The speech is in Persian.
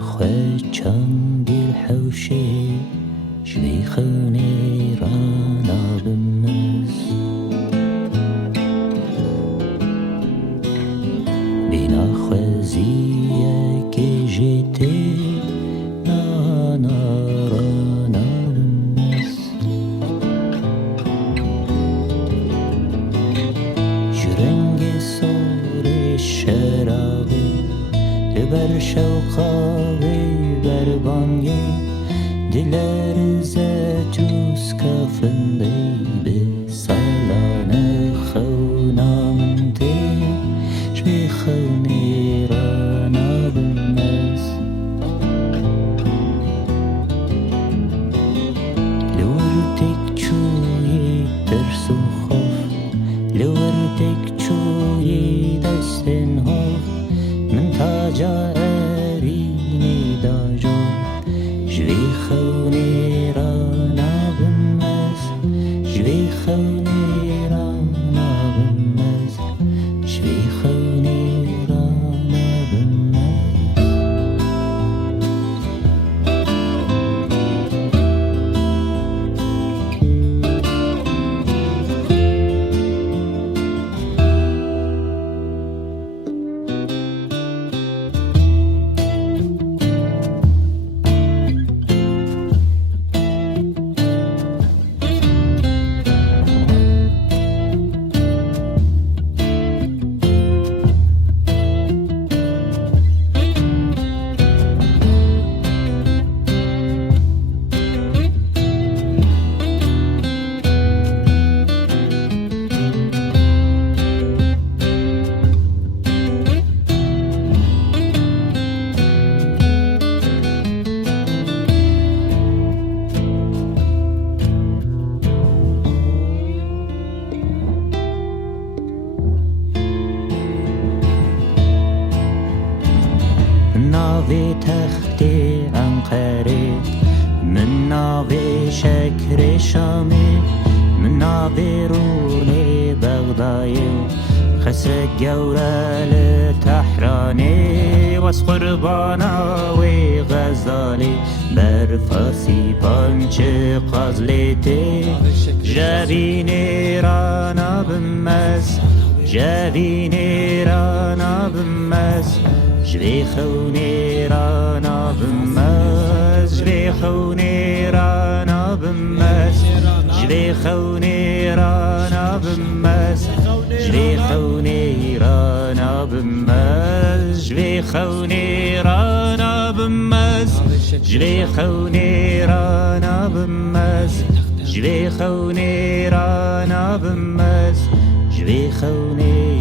خواه چند دل حوشه جوی خونه رانا بمز بینا خوزیه که جیته نانا رانا بمز جرنگ سور شرابی لبر شوقاوی بر بانگی دلر زتوس کافندی به سالان خونامنده جوی خونی رانا بمز لورتک چوی ترس و خوف لورتک چوی دستن هاف من تاجا ارینی داجو جوی خونی رانا بمز جوی خونی رانا بمز جوی خونی رانا بمز ناوی تخت انقره من ناوی شکر شامی من ناوی رونی بغدای خسر گورل تحرانی واس قربانا وی غزالی بر فاسی پانچ قازلیتی جوینی رانا بمز جوینی رانا بمز جوی خونی رانا بمز جوی خونی رانا بمز جوی خونی رانا بمز جوی خونی رانا بمز جوی خونی رانا بمز جوی خونی رانا بمز جوی خونی رانا بمز جوی خونی